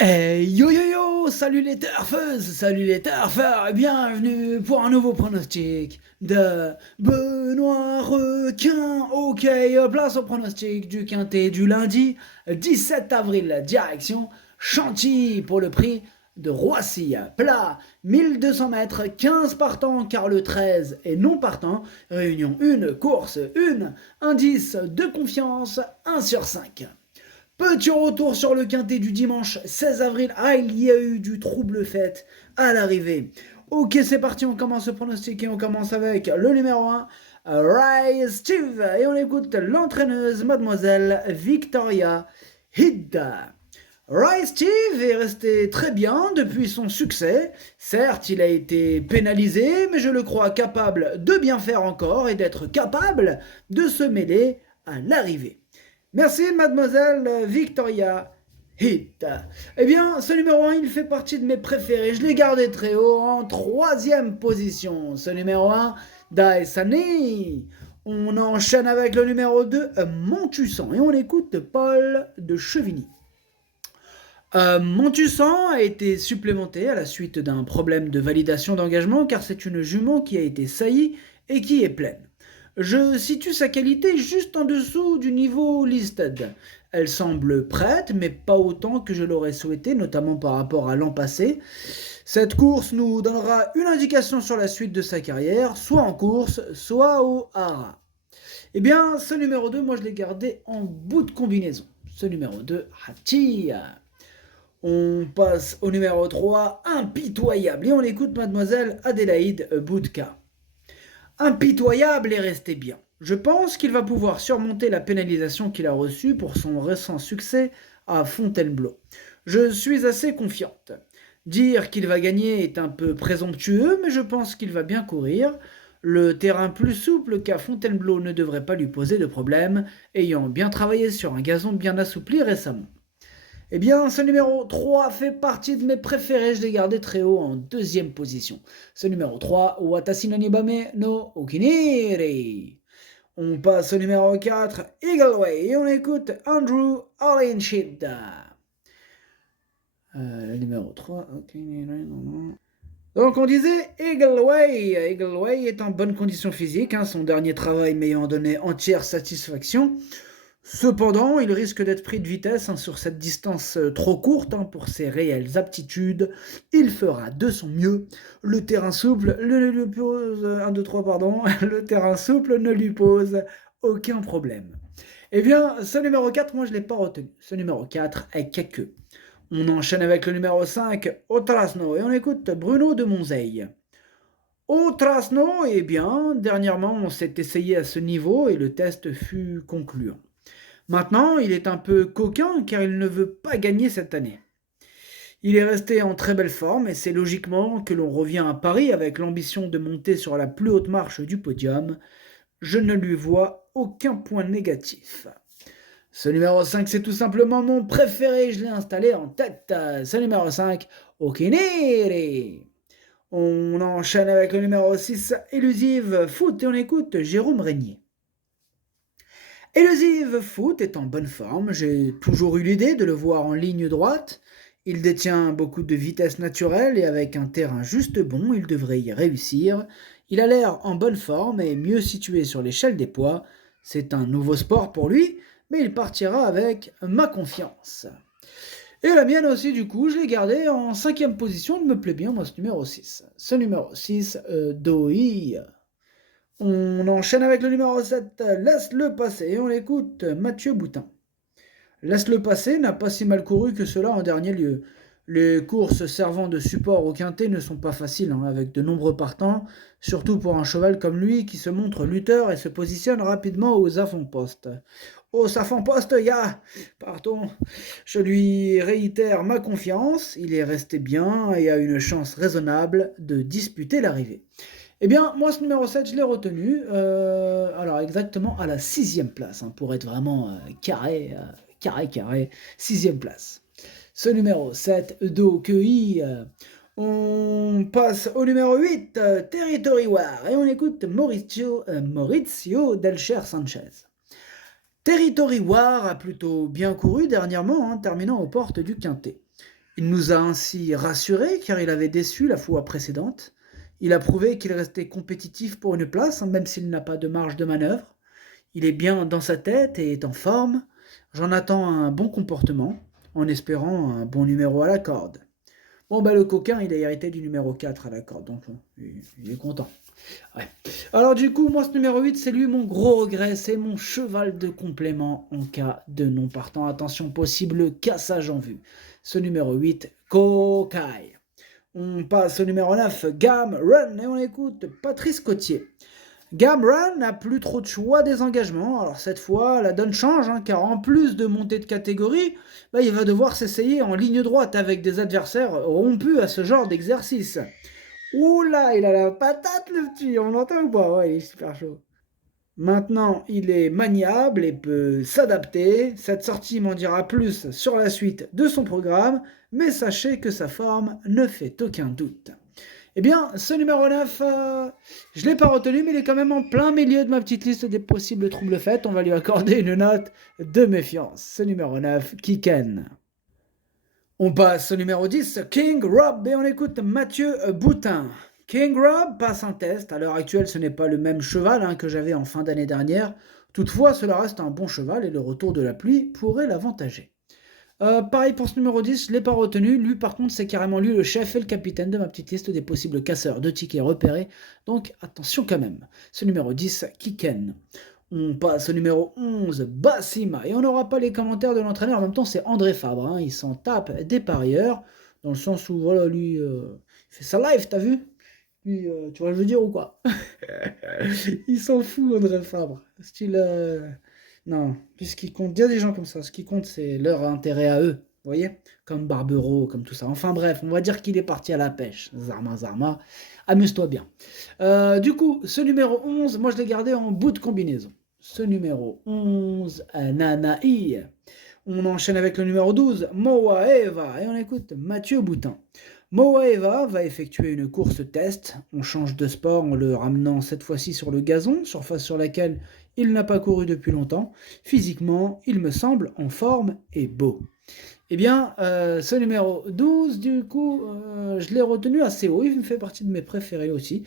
Yo yo yo, salut les turfeuses, salut les turfeurs, et bienvenue pour un nouveau pronostic de Benoît Requin. Ok, place au pronostic du quintet du lundi 17 avril, direction Chantilly pour le prix de Roissy. Plat 1200 mètres, 15 partants car le 13 est non partant. Réunion 1, course 1, indice de confiance 1 sur 5. Petit retour sur le quintet du dimanche 16 avril. Ah, il y a eu du trouble fait à l'arrivée. Ok, c'est parti, on commence à pronostiquer. On commence avec le numéro 1, Rise Steve. Et on écoute l'entraîneuse, mademoiselle Victoria Hidda. Rise Steve est resté très bien depuis son succès. Certes, il a été pénalisé, mais je le crois capable de bien faire encore et d'être capable de se mêler à l'arrivée. Merci, mademoiselle Victoria Hit. Eh bien, ce numéro 1, il fait partie de mes préférés. Je l'ai gardé très haut en troisième position. Ce numéro 1, Daesani. On enchaîne avec le numéro 2, Montussan. Et on écoute Paul de Chevigny. Montussan a été supplémenté à la suite d'un problème de validation d'engagement car c'est une jument qui a été saillie et qui est pleine. Je situe sa qualité juste en dessous du niveau listed. Elle semble prête, mais pas autant que je l'aurais souhaité, notamment par rapport à l'an passé. Cette course nous donnera une indication sur la suite de sa carrière, soit en course, soit au hara. Eh bien, ce numéro 2, moi je l'ai gardé en bout de combinaison. Ce numéro 2, Hachi. On passe au numéro 3, Impitoyable, et on écoute mademoiselle Adélaïde Boudka. Impitoyable et resté bien. Je pense qu'il va pouvoir surmonter la pénalisation qu'il a reçue pour son récent succès à Fontainebleau. Je suis assez confiante. Dire qu'il va gagner est un peu présomptueux, mais je pense qu'il va bien courir. Le terrain plus souple qu'à Fontainebleau ne devrait pas lui poser de problème, ayant bien travaillé sur un gazon bien assoupli récemment. Eh bien, ce numéro 3 fait partie de mes préférés, je l'ai gardé très haut en deuxième position. Ce numéro 3, Watashi no Nibame no Okiniri. On passe au numéro 4, Eagle Way, et on écoute Andrew Olenshid. Le numéro 3, donc on disait Eagle Way. Eagle Way est en bonne condition physique, son dernier travail m'ayant donné entière satisfaction. Cependant, il risque d'être pris de vitesse sur cette distance trop courte pour ses réelles aptitudes. Il fera de son mieux. Le terrain souple ne lui pose 1, 2, 3, pardon. Le terrain souple ne lui pose aucun problème. Eh bien, ce numéro 4, moi je ne l'ai pas retenu. Ce numéro 4 est Kakeux. On enchaîne avec le numéro 5, Otrasno, et on écoute Bruno de Monzeil. Otrasno, eh bien, dernièrement on s'est essayé à ce niveau et le test fut concluant. Maintenant, il est un peu coquin car il ne veut pas gagner cette année. Il est resté en très belle forme et c'est logiquement que l'on revient à Paris avec l'ambition de monter sur la plus haute marche du podium. Je ne lui vois aucun point négatif. Ce numéro 5, c'est tout simplement mon préféré, je l'ai installé en tête. Ce numéro 5, Okiniri. On enchaîne avec le numéro 6, Élusive Foot, et on écoute Jérôme Régnier. Elusive Foot est en bonne forme, j'ai toujours eu l'idée de le voir en ligne droite. Il détient beaucoup de vitesse naturelle et avec un terrain juste bon, il devrait y réussir. Il a l'air en bonne forme et mieux situé sur l'échelle des poids. C'est un nouveau sport pour lui, mais il partira avec ma confiance. Et la mienne aussi, du coup, je l'ai gardé en cinquième position, il me plaît bien, moi, ce numéro 6. Ce numéro 6, Doi. On enchaîne avec le numéro 7, Laisse-le passer, et on écoute Mathieu Boutin. Laisse-le passer n'a pas si mal couru que cela en dernier lieu. Les courses servant de support au quintet ne sont pas faciles, avec de nombreux partants, surtout pour un cheval comme lui qui se montre lutteur et se positionne rapidement aux avant-postes. Aux avant-postes, pardon, je lui réitère ma confiance, il est resté bien et a une chance raisonnable de disputer l'arrivée. Eh bien, moi, ce numéro 7, je l'ai retenu, alors exactement à la sixième place, pour être vraiment carré, sixième place. Ce numéro 7, Dokei. On passe au numéro 8, Territory War, et on écoute Maurizio Delcher Sanchez. Territory War a plutôt bien couru dernièrement, terminant aux portes du quintet. Il nous a ainsi rassurés car il avait déçu la fois précédente. Il a prouvé qu'il restait compétitif pour une place, hein, même s'il n'a pas de marge de manœuvre. Il est bien dans sa tête et est en forme. J'en attends un bon comportement, en espérant un bon numéro à la corde. Bon, bah, le coquin, il a hérité du numéro 4 à la corde, donc il est content. Ouais. Alors, du coup, moi, ce numéro 8, c'est lui mon gros regret. C'est mon cheval de complément en cas de non partant. Attention, possible cassage en vue. Ce numéro 8, Kokai. On passe au numéro 9, Gam Run, et on écoute Patrice Cotier. Gamran n'a plus trop de choix des engagements, alors cette fois la donne change, hein, car en plus de monter de catégorie, bah, il va devoir s'essayer en ligne droite avec des adversaires rompus à ce genre d'exercice. Oula, il a la patate le petit, on l'entend ou pas? Ouais, il est super chaud. Maintenant, il est maniable et peut s'adapter. Cette sortie m'en dira plus sur la suite de son programme, mais sachez que sa forme ne fait aucun doute. Eh bien, ce numéro 9, je ne l'ai pas retenu, mais il est quand même en plein milieu de ma petite liste des possibles troubles faits. On va lui accorder une note de méfiance. Ce numéro 9, Kiken. On passe au numéro 10, King Rob, et on écoute Mathieu Boutin. King Rob passe un test. À l'heure actuelle, ce n'est pas le même cheval, hein, que j'avais en fin d'année dernière. Toutefois, cela reste un bon cheval et le retour de la pluie pourrait l'avantager. Pareil pour ce numéro 10, je ne l'ai pas retenu. Lui, par contre, c'est carrément lui le chef et le capitaine de ma petite liste des possibles casseurs de tickets repérés. Donc, attention quand même. Ce numéro 10, Kiken. On passe au numéro 11, Bassima. Et on n'aura pas les commentaires de l'entraîneur. En même temps, c'est André Fabre, hein. Il s'en tape des parieurs. Dans le sens où, voilà, lui, il fait sa live, t'as vu? Lui, tu vois, je veux dire ou quoi? Il s'en fout, André Fabre. Style. Non, puis ce qui compte, il y a des gens comme ça, ce qui compte c'est leur intérêt à eux, vous voyez? Comme Barbero, comme tout ça. Enfin bref, on va dire qu'il est parti à la pêche. Zarma, Zarma, amuse-toi bien. Du coup, ce numéro 11, moi je l'ai gardé en bout de combinaison. Ce numéro 11, Nanaï. On enchaîne avec le numéro 12, Moa Eva, et on écoute Mathieu Boutin. Moa Eva va effectuer une course test. On change de sport en le ramenant cette fois-ci sur le gazon, surface sur laquelle il n'a pas couru depuis longtemps. Physiquement, il me semble en forme et beau. Eh bien, ce numéro 12, du coup, je l'ai retenu assez haut. Il me fait partie de mes préférés aussi.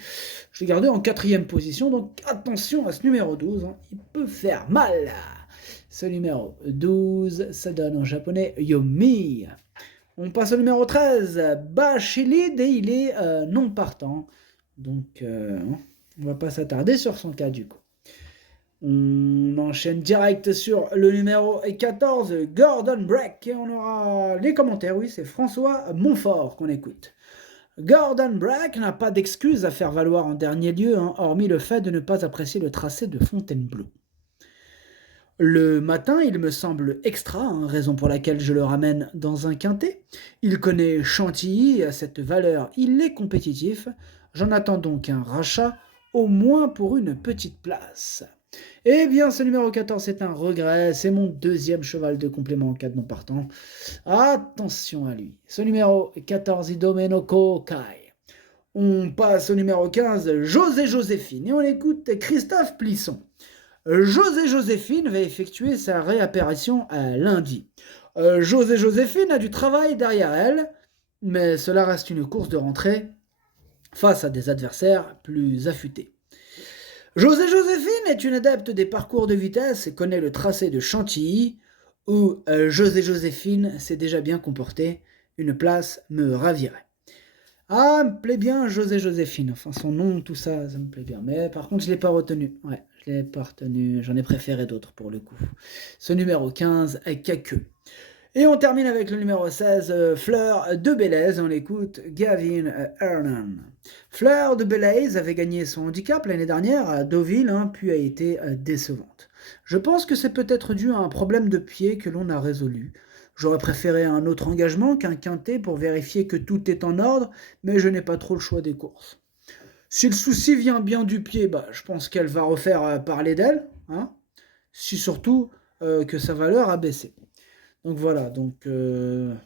Je l'ai gardé en 4e position, donc attention à ce numéro 12. Hein, il peut faire mal. Ce numéro 12, ça donne en japonais Yomi. On passe au numéro 13, Bachilid, et il est non partant. Donc, on va pas s'attarder sur son cas du coup. On enchaîne direct sur le numéro 14, Gordon Breck, et on aura les commentaires, oui, c'est François Montfort qu'on écoute. Gordon Breck n'a pas d'excuse à faire valoir en dernier lieu, hein, hormis le fait de ne pas apprécier le tracé de Fontainebleau. Le matin, il me semble extra, hein, raison pour laquelle je le ramène dans un quintet. Il connaît Chantilly, à cette valeur, il est compétitif. J'en attends donc un rachat, au moins pour une petite place. Eh bien, ce numéro 14, c'est un regret. C'est mon 2e cheval de complément en cas de non partant. Attention à lui. Ce numéro 14, Idomeno Kokai. On passe au numéro 15, José Joséphine. Et on écoute Christophe Plisson. José Joséphine va effectuer sa réapparition à lundi. José Joséphine a du travail derrière elle, mais cela reste une course de rentrée face à des adversaires plus affûtés. José Joséphine est une adepte des parcours de vitesse et connaît le tracé de Chantilly, où José Joséphine s'est déjà bien comporté. Une place me ravirait. Ah, me plaît bien José Joséphine. Enfin, son nom, tout ça, ça me plaît bien. Mais par contre, je ne l'ai pas retenu. Ouais, je ne l'ai pas retenu. J'en ai préféré d'autres pour le coup. Ce numéro 15, Kaku. Et on termine avec le numéro 16, Fleur de Belize. On l'écoute, Gavin Hernan. Fleur de Belize avait gagné son handicap l'année dernière à Deauville, hein, puis a été décevante. Je pense que c'est peut-être dû à un problème de pied que l'on a résolu. J'aurais préféré un autre engagement qu'un quintet pour vérifier que tout est en ordre, mais je n'ai pas trop le choix des courses. Si le souci vient bien du pied, bah, je pense qu'elle va refaire parler d'elle, hein, si surtout que sa valeur a baissé. Donc voilà, donc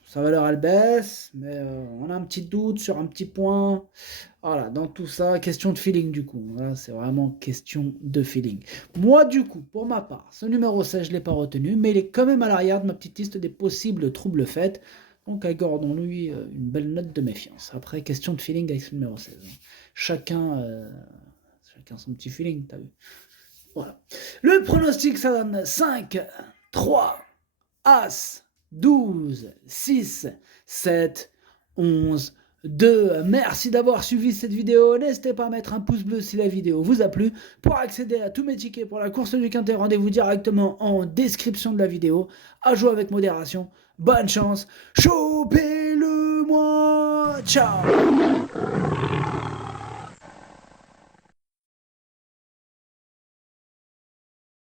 sa valeur elle baisse, mais on a un petit doute sur un petit point. Voilà, dans tout ça, question de feeling du coup. Voilà, c'est vraiment question de feeling. Moi du coup, pour ma part, ce numéro 16, je ne l'ai pas retenu, mais il est quand même à l'arrière de ma petite liste des possibles troubles faits. Donc accordons-lui une belle note de méfiance. Après, question de feeling avec ce numéro 16. Chacun son petit feeling, t'as vu. Voilà. Le pronostic, ça donne 5, 3, As, 12, 6, 7, 11, 2. Merci d'avoir suivi cette vidéo. N'hésitez pas à mettre un pouce bleu si la vidéo vous a plu. Pour accéder à tous mes tickets pour la course du Quintet, rendez-vous directement en description de la vidéo. À jouer avec modération. Bonne chance. Chopez-le-moi. Ciao.